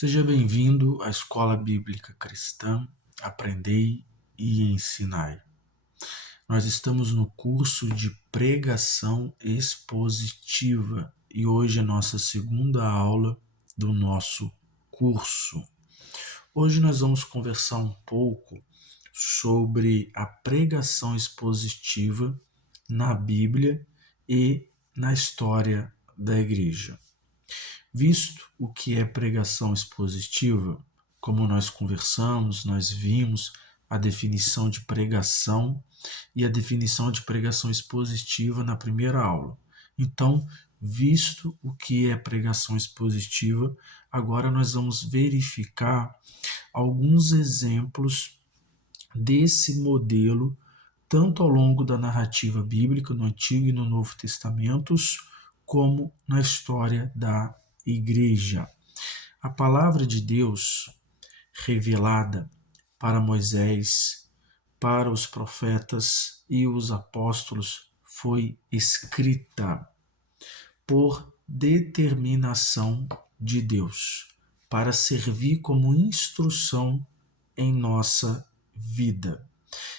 Seja bem-vindo à Escola Bíblica Cristã, Aprendei e Ensinai. Nós estamos no curso de Pregação Expositiva e hoje é nossa segunda aula do nosso curso. Hoje nós vamos conversar um pouco sobre a pregação expositiva na Bíblia e na história da Igreja. Visto o que é pregação expositiva, como nós conversamos, nós vimos a definição de pregação e a definição de pregação expositiva na primeira aula. Então, visto o que é pregação expositiva, agora nós vamos verificar alguns exemplos desse modelo, tanto ao longo da narrativa bíblica, no Antigo e no Novo Testamentos, como na história da Igreja. A palavra de Deus revelada para Moisés, para os profetas e os apóstolos foi escrita por determinação de Deus, para servir como instrução em nossa vida.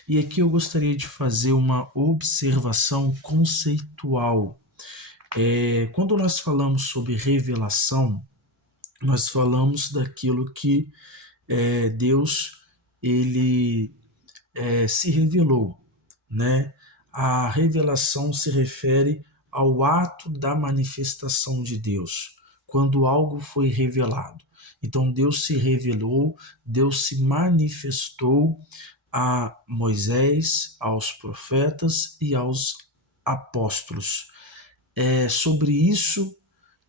E aqui eu gostaria de fazer uma observação conceitual. Quando nós falamos sobre revelação, nós falamos daquilo que Deus ele se revelou, né? A revelação se refere ao ato da manifestação de Deus, quando algo foi revelado. Então Deus se revelou, Deus se manifestou a Moisés, aos profetas e aos apóstolos. É sobre isso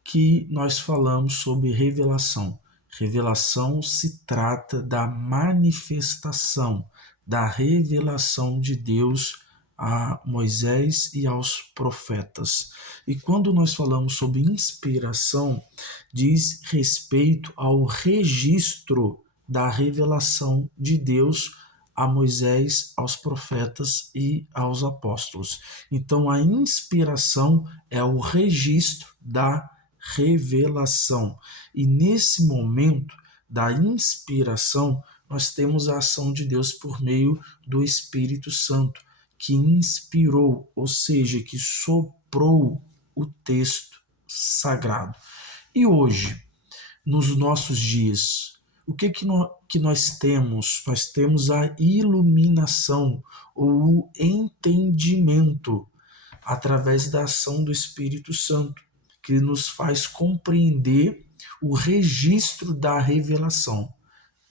que nós falamos sobre revelação. Revelação se trata da manifestação, da revelação de Deus a Moisés e aos profetas. E quando nós falamos sobre inspiração, diz respeito ao registro da revelação de Deus a Moisés, aos profetas e aos apóstolos. Então, a inspiração é o registro da revelação. E nesse momento da inspiração, nós temos a ação de Deus por meio do Espírito Santo, que inspirou, ou seja, que soprou o texto sagrado. E hoje, nos nossos dias, o que nós temos? Nós temos a iluminação ou o entendimento através da ação do Espírito Santo, que nos faz compreender o registro da revelação.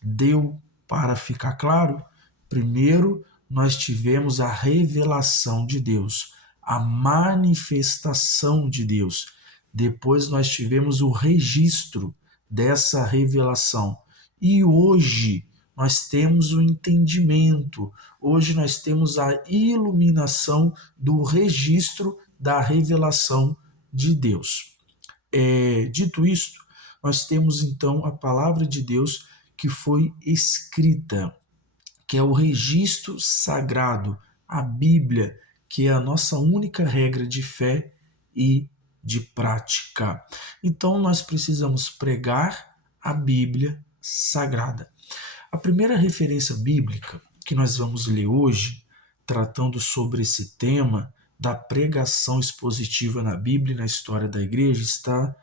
Deu para ficar claro? Primeiro, nós tivemos a revelação de Deus, a manifestação de Deus. Depois nós tivemos o registro dessa revelação. E hoje nós temos o entendimento, hoje nós temos a iluminação do registro da revelação de Deus. Dito isto, nós temos então a palavra de Deus que foi escrita, que é o registro sagrado, a Bíblia, que é a nossa única regra de fé e de prática. Então nós precisamos pregar a Bíblia sagrada. A primeira referência bíblica que nós vamos ler hoje, tratando sobre esse tema da pregação expositiva na Bíblia e na história da igreja, está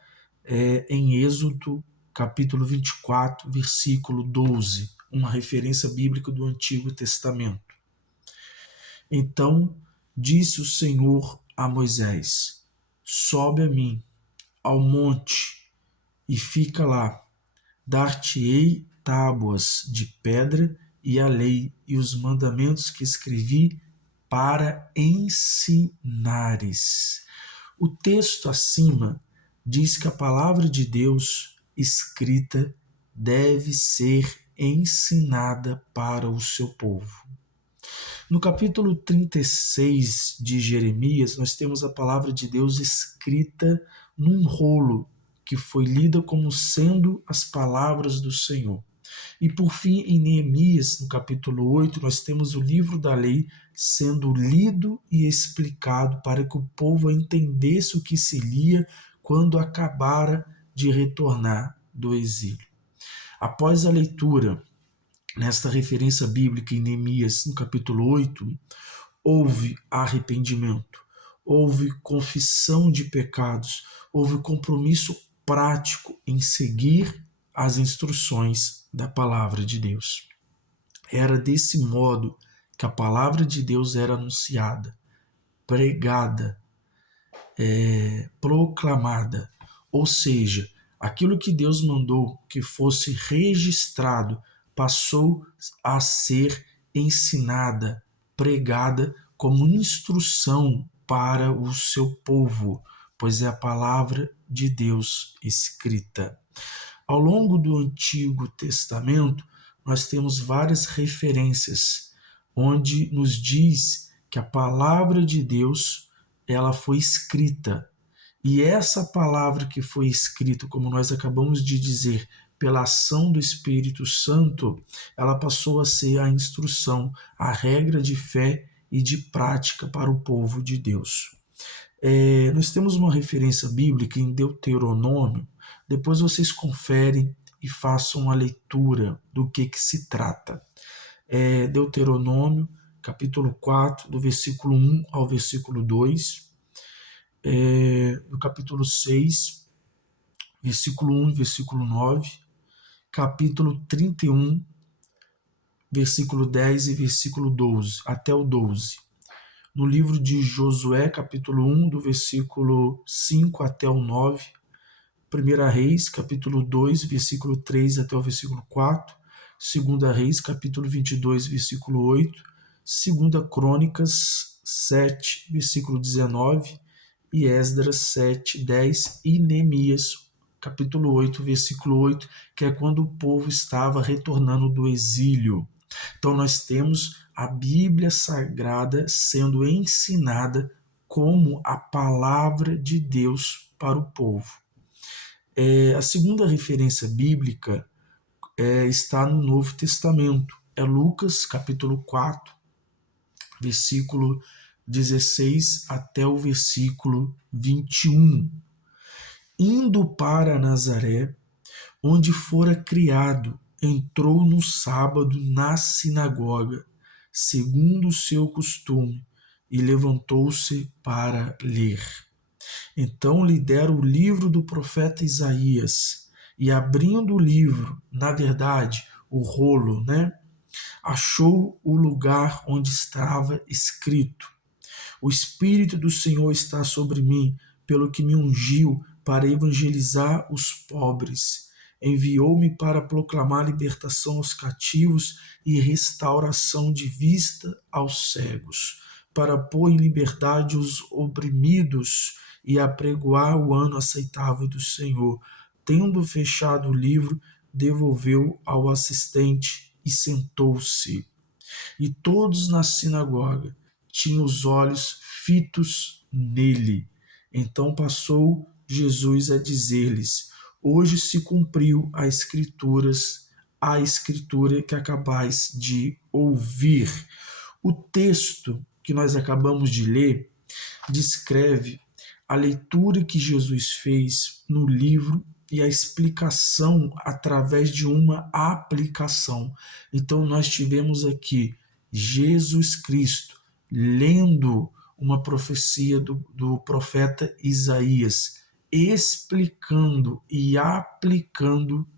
em Êxodo, capítulo 24, versículo 12, uma referência bíblica do Antigo Testamento. Então disse o Senhor a Moisés: sobe a mim ao monte e fica lá. Dar-te-ei tábuas de pedra e a lei e os mandamentos que escrevi para ensinares. O texto acima diz que a palavra de Deus escrita deve ser ensinada para o seu povo. No capítulo 36 de Jeremias, nós temos a palavra de Deus escrita num rolo, que foi lida como sendo as palavras do Senhor. E por fim, em Neemias, no capítulo 8, nós temos o livro da lei sendo lido e explicado para que o povo entendesse o que se lia quando acabara de retornar do exílio. Após a leitura, nesta referência bíblica em Neemias, no capítulo 8, houve arrependimento, houve confissão de pecados, houve compromisso prático em seguir as instruções da palavra de Deus. Era desse modo que a palavra de Deus era anunciada, pregada, proclamada, ou seja, aquilo que Deus mandou que fosse registrado passou a ser ensinada, pregada como instrução para o seu povo, pois é a palavra de Deus escrita. Ao longo do Antigo Testamento, nós temos várias referências onde nos diz que a palavra de Deus ela foi escrita. E essa palavra que foi escrita, como nós acabamos de dizer, pela ação do Espírito Santo, ela passou a ser a instrução, a regra de fé e de prática para o povo de Deus. Nós temos uma referência bíblica em Deuteronômio, depois vocês conferem e façam a leitura do que se trata. Deuteronômio, capítulo 4, do versículo 1 ao versículo 2, do capítulo 6, versículo 1 e versículo 9, capítulo 31, versículo 10 e versículo 12, até o 12. No livro de Josué, capítulo 1, do versículo 5 até o 9, 1 Reis, capítulo 2, versículo 3 até o versículo 4, 2 Reis, capítulo 22, versículo 8, 2 Crônicas 7, versículo 19, e Esdras 7, 10 e Neemias, capítulo 8, versículo 8, que é quando o povo estava retornando do exílio. Então nós temos a Bíblia Sagrada sendo ensinada como a palavra de Deus para o povo. A segunda referência bíblica está no Novo Testamento. É Lucas, capítulo 4, versículo 16 até o versículo 21. Indo para Nazaré, onde fora criado, entrou no sábado na sinagoga, segundo o seu costume, e levantou-se para ler. Então lhe deram o livro do profeta Isaías, e abrindo o livro, na verdade, o rolo, achou o lugar onde estava escrito: O Espírito do Senhor está sobre mim, pelo que me ungiu para evangelizar os pobres. Enviou-me para proclamar libertação aos cativos e restauração de vista aos cegos, para pôr em liberdade os oprimidos e apregoar o ano aceitável do Senhor. Tendo fechado o livro, devolveu ao assistente e sentou-se. E todos na sinagoga tinham os olhos fitos nele. Então passou Jesus a dizer-lhes: Hoje se cumpriu a escritura que acabais de ouvir. O texto que nós acabamos de ler descreve a leitura que Jesus fez no livro e a explicação através de uma aplicação. Então nós tivemos aqui Jesus Cristo lendo uma profecia do profeta Isaías, explicando e aplicando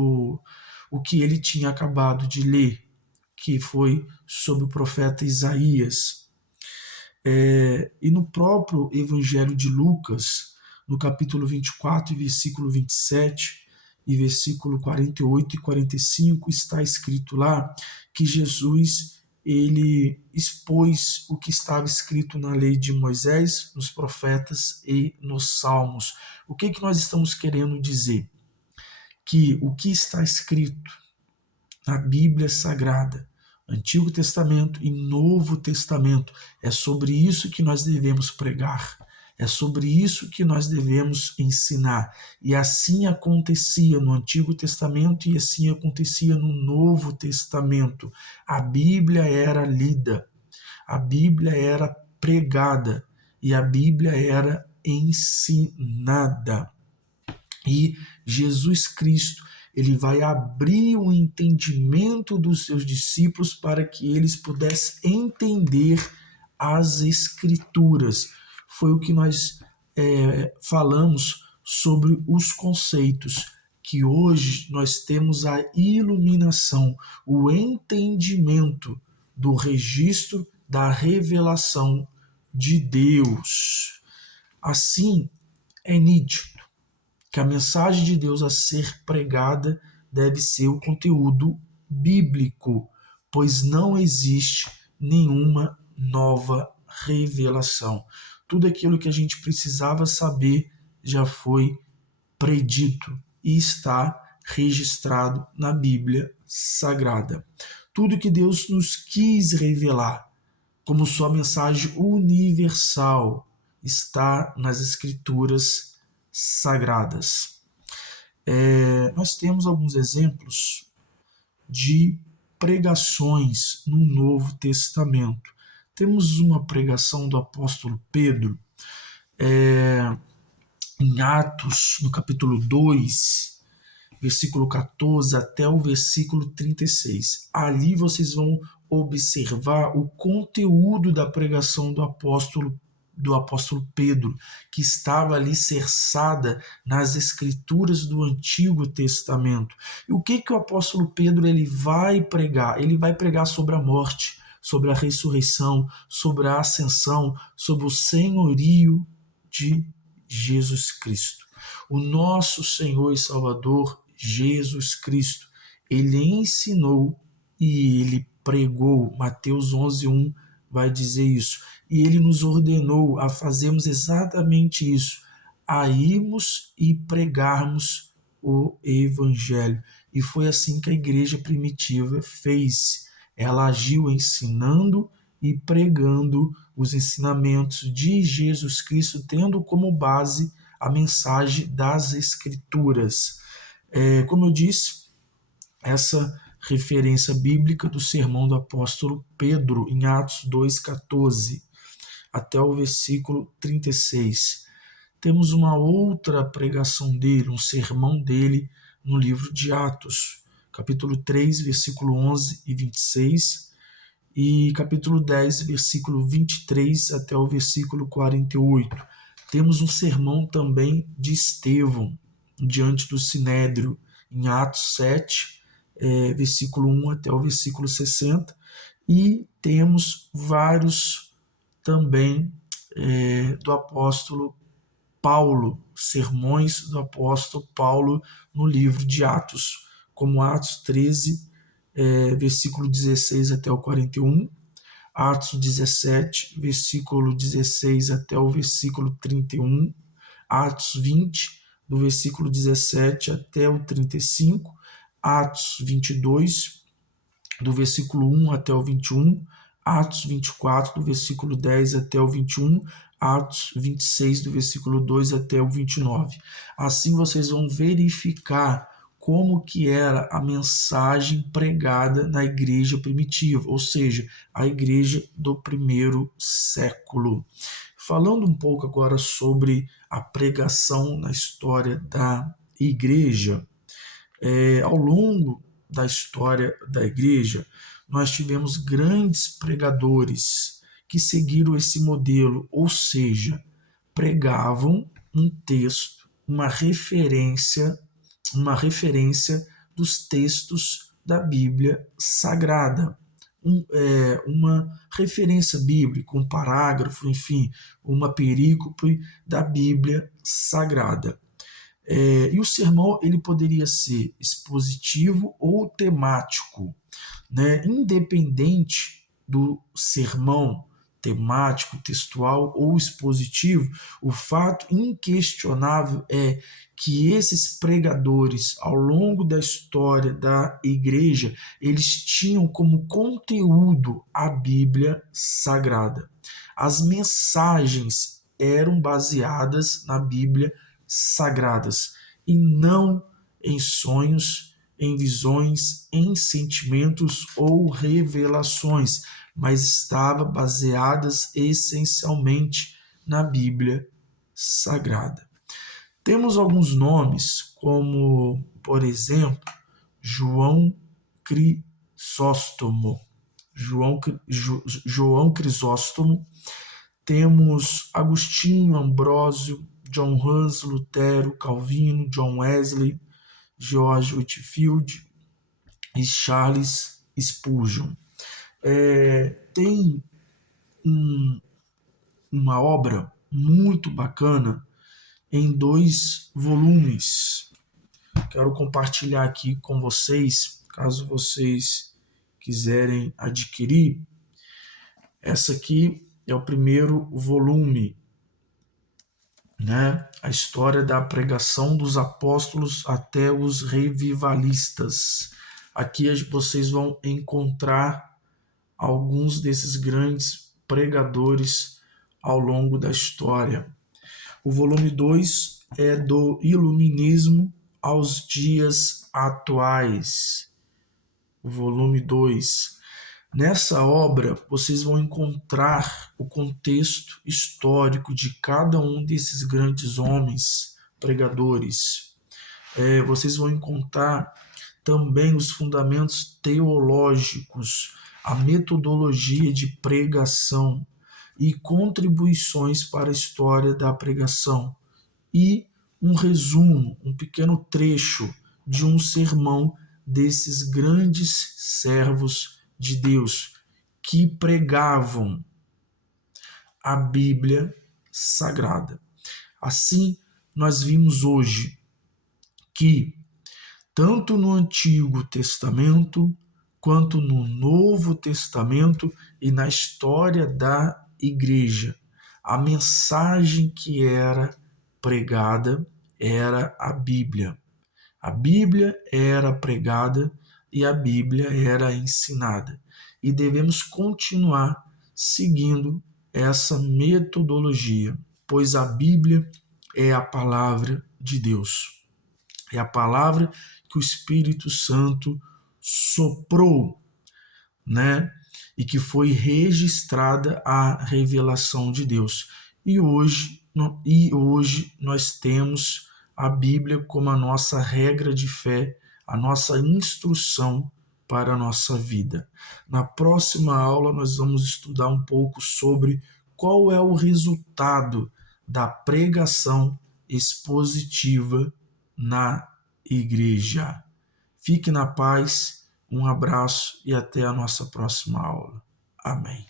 o que ele tinha acabado de ler, que foi sobre o profeta Isaías. E no próprio Evangelho de Lucas, no capítulo 24, versículo 27 e versículo 48 e 45, está escrito lá que Jesus ele expôs o que estava escrito na lei de Moisés, nos profetas e nos salmos. O que nós estamos querendo dizer? Que o que está escrito na Bíblia Sagrada, Antigo Testamento e Novo Testamento, é sobre isso que nós devemos pregar, é sobre isso que nós devemos ensinar. E assim acontecia no Antigo Testamento e assim acontecia no Novo Testamento. A Bíblia era lida, a Bíblia era pregada e a Bíblia era ensinada. E Jesus Cristo, ele vai abrir o entendimento dos seus discípulos para que eles pudessem entender as Escrituras. Foi o que nós falamos sobre os conceitos, que hoje nós temos a iluminação, o entendimento do registro da revelação de Deus. Assim, é nítido que a mensagem de Deus a ser pregada deve ser o conteúdo bíblico, pois não existe nenhuma nova revelação. Tudo aquilo que a gente precisava saber já foi predito e está registrado na Bíblia Sagrada. Tudo que Deus nos quis revelar como sua mensagem universal está nas Escrituras Sagradas. Nós temos alguns exemplos de pregações no Novo Testamento. Temos uma pregação do apóstolo Pedro em Atos, no capítulo 2, versículo 14 até o versículo 36. Ali vocês vão observar o conteúdo da pregação do apóstolo Pedro, que estava alicerçada nas Escrituras do Antigo Testamento. E o que o apóstolo Pedro ele vai pregar? Ele vai pregar sobre a morte, sobre a ressurreição, sobre a ascensão, sobre o senhorio de Jesus Cristo. O nosso Senhor e Salvador Jesus Cristo, ele ensinou e ele pregou. Mateus 11:1 vai dizer isso. E ele nos ordenou a fazermos exatamente isso, a irmos e pregarmos o Evangelho. E foi assim que a igreja primitiva fez. Ela agiu ensinando e pregando os ensinamentos de Jesus Cristo, tendo como base a mensagem das Escrituras. Como eu disse, essa referência bíblica do sermão do apóstolo Pedro, em Atos 2,14 até o versículo 36. Temos uma outra pregação dele, um sermão dele no livro de Atos, capítulo 3, versículo 11 e 26, e capítulo 10, versículo 23 até o versículo 48. Temos um sermão também de Estevão, diante do Sinédrio, em Atos 7, versículo 1 até o versículo 60, e temos vários também do apóstolo Paulo, sermões do apóstolo Paulo no livro de Atos, como Atos 13, versículo 16 até o 41, Atos 17, versículo 16 até o versículo 31, Atos 20, do versículo 17 até o 35, Atos 22, do versículo 1 até o 21, Atos 24, do versículo 10 até o 21, Atos 26, do versículo 2 até o 29. Assim vocês vão verificar como que era a mensagem pregada na igreja primitiva, ou seja, a igreja do primeiro século. Falando um pouco agora sobre a pregação na história da igreja, ao longo da história da igreja, nós tivemos grandes pregadores que seguiram esse modelo, ou seja, pregavam um texto, uma referência dos textos da Bíblia Sagrada, uma referência bíblica, um parágrafo, enfim, uma perícope da Bíblia Sagrada. E o sermão ele poderia ser expositivo ou temático, né? Independente do sermão temático, textual ou expositivo, o fato inquestionável é que esses pregadores, ao longo da história da igreja, eles tinham como conteúdo a Bíblia Sagrada. As mensagens eram baseadas na Bíblia Sagradas e não em sonhos, em visões, em sentimentos ou revelações, mas estava baseadas essencialmente na Bíblia Sagrada. Temos alguns nomes, como por exemplo, João Crisóstomo. João Crisóstomo. Temos Agostinho, Ambrósio, John Hus, Lutero, Calvino, John Wesley, George Whitefield e Charles Spurgeon. Tem uma obra muito bacana em 2 volumes. Quero compartilhar aqui com vocês, caso vocês quiserem adquirir. Essa aqui é o primeiro volume, né? A história da pregação dos apóstolos até os revivalistas. Aqui vocês vão encontrar alguns desses grandes pregadores ao longo da história. O volume 2 é do Iluminismo aos dias atuais. O volume 2. Nessa obra, vocês vão encontrar o contexto histórico de cada um desses grandes homens pregadores. Vocês vão encontrar também os fundamentos teológicos, a metodologia de pregação e contribuições para a história da pregação. E um resumo, um pequeno trecho de um sermão desses grandes servos de Deus que pregavam a Bíblia Sagrada. Assim, nós vimos hoje que tanto no Antigo Testamento quanto no Novo Testamento e na história da Igreja, a mensagem que era pregada era a Bíblia. A Bíblia era pregada e a Bíblia era ensinada. E devemos continuar seguindo essa metodologia, pois a Bíblia é a palavra de Deus. É a palavra que o Espírito Santo soprou, né? E que foi registrada a revelação de Deus. E hoje nós temos a Bíblia como a nossa regra de fé, a nossa instrução para a nossa vida. Na próxima aula nós vamos estudar um pouco sobre qual é o resultado da pregação expositiva na igreja. Fique na paz, um abraço e até a nossa próxima aula. Amém.